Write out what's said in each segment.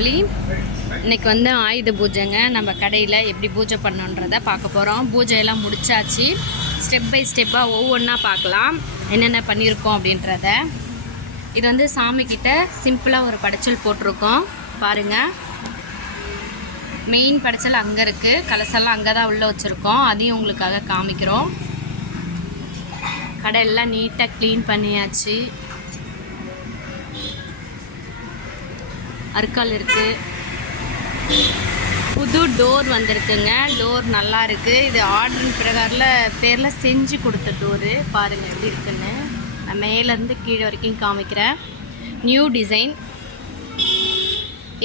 Family இன்னைக்கு வந்து ஆயுத பூஜைங்க. நம்ம கடையில் எப்படி பூஜை பண்ணோன்றதை பார்க்க போகிறோம் பூஜையெல்லாம் முடிச்சாச்சு. ஸ்டெப் பை ஸ்டெப்பாக ஒவ்வொன்றா பார்க்கலாம். என்னென்ன பண்ணியிருக்கோம் அப்படின்றத. இது வந்து சாமிக்கிட்ட சிம்பிளாக ஒரு படைச்சல் போட்டிருக்கோம். பாருங்கள் மெயின் படைச்சல் அங்கே இருக்குது கலசெல்லாம் அங்கே தான் உள்ளே வச்சுருக்கோம். அதையும் உங்களுக்காக காமிக்கிறோம். கடையெல்லாம் நீட்டாக க்ளீன் பண்ணியாச்சு. அருக்கால் இருக்கு. புது டோர் வந்திருக்குங்க. டோர் நல்லா இருக்கு. இது ஆர்டர் பிரகாரில் பேரில் செஞ்சு கொடுத்த டோரு. பாருங்க எப்படி இருக்குன்னு. நான் மேலேருந்து கீழே வரைக்கும் காமிக்கிறேன். New design.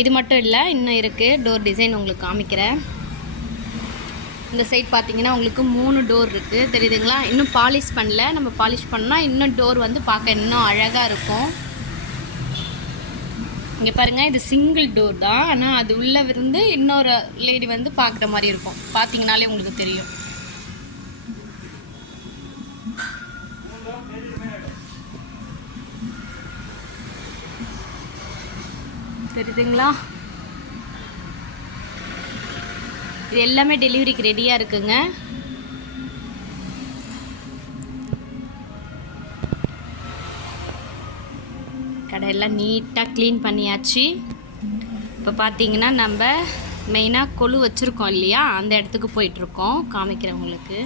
இது மட்டும் இல்லை இன்னும் இருக்குது டோர் டிசைன் உங்களுக்கு காமிக்கிறேன். இந்த சைட் பார்த்தீங்கன்னா உங்களுக்கு மூணு டோர் இருக்குது தெரியுதுங்களா? இன்னும் பாலிஷ் பண்ணல. நம்ம பாலிஷ் பண்ணால் இன்னும் டோர் வந்து பார்க்க இன்னும் அழகாக இருக்கும். இங்கே பாருங்கள் இது சிங்கிள் டோர் தான். ஆனால் அது உள்ளே இருந்து இன்னொரு லேடி வந்து பார்க்குற மாதிரி இருக்கும். பார்த்தீங்கனாலே உங்களுக்கு தெரியும். தெரியுதுங்களா? இது எல்லாமே டெலிவரிக்கு ரெடியாக இருக்குங்க. கடையெல்லாம் நீட்டாக க்ளீன் பண்ணியாச்சு. இப்போ பார்த்தீங்கன்னா நம்ம மெயினாக கொலு வச்சுருக்கோம் இல்லையா? அந்த இடத்துக்கு போயிட்டுருக்கோம். காமிக்கிறவங்களுக்கு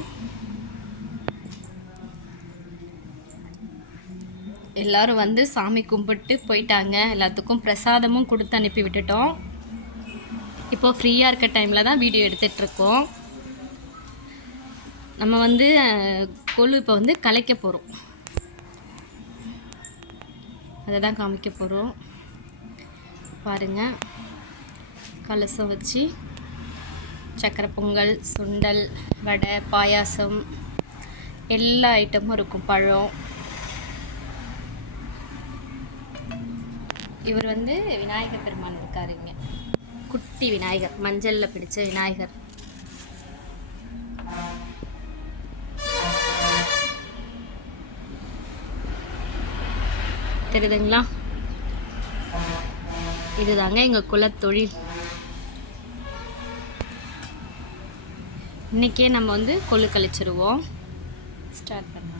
எல்லோரும் வந்து சாமி கும்பிட்டு போயிட்டாங்க. எல்லாத்துக்கும் பிரசாதமும் கொடுத்து அனுப்பி விட்டுட்டோம். இப்போது ஃப்ரீயாக இருக்க டைமில் தான் வீடியோ எடுத்துகிட்ருக்கோம் நம்ம வந்து கொழு கொலு இப்போ வந்து கலைக்க போகிறோம் அதை தான் காமிக்க போகிறோம் பாருங்கள் கலசம் வச்சு சக்கரை பொங்கல் சுண்டல் வடை பாயாசம் எல்லா ஐட்டமும் இருக்கும். பழம். இவர் வந்து விநாயகர் பெருமான் இருக்காருங்க. குட்டி விநாயகர் மஞ்சளில் பிடிச்ச விநாயகர். தெரியுதுங்களா? இதுதாங்க எங்கள் குலத்தொழில். இன்னைக்கே நம்ம வந்து கொள்ளு கழிச்சிருவோம். ஸ்டார்ட் பண்ணலாம்.